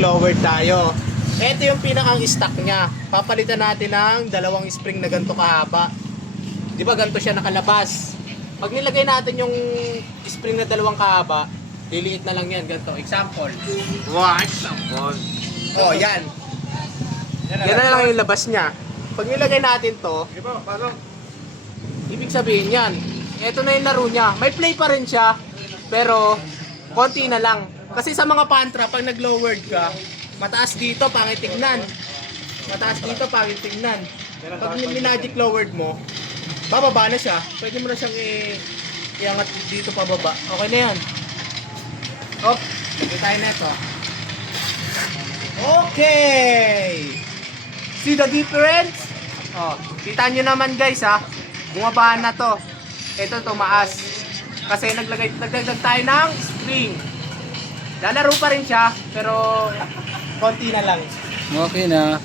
nag-lower tayo. Ito yung pinakang stock niya. Papalitan natin ng dalawang spring na ganito kahaba. Di ba ganito siya nakalabas? Pag nilagay natin yung spring na dalawang kahaba, liliit na lang yan, ganito. Example. Example. Oh, yan. Yan na lang yung labas niya. Pag nilagay natin to, ibig sabihin yan. Ito na yung laro niya. May play pa rin siya, pero konti na lang. Kasi sa mga pantra, pag nag-lowered ka, mataas dito, pangit tignan. Mataas dito, pangit tignan. Pag minagic lowered mo, bababa na siya. Pwede mo na siyang iangat dito pababa. Okay na yan. Hop, lagay tayo na ito. Okay! See the difference? Oh, kita nyo naman guys ha. Bumaba na to. Ito tumaas. Kasi nagdagdag tayo ng string. Lalaro pa rin siya, pero konti na lang. Okay na.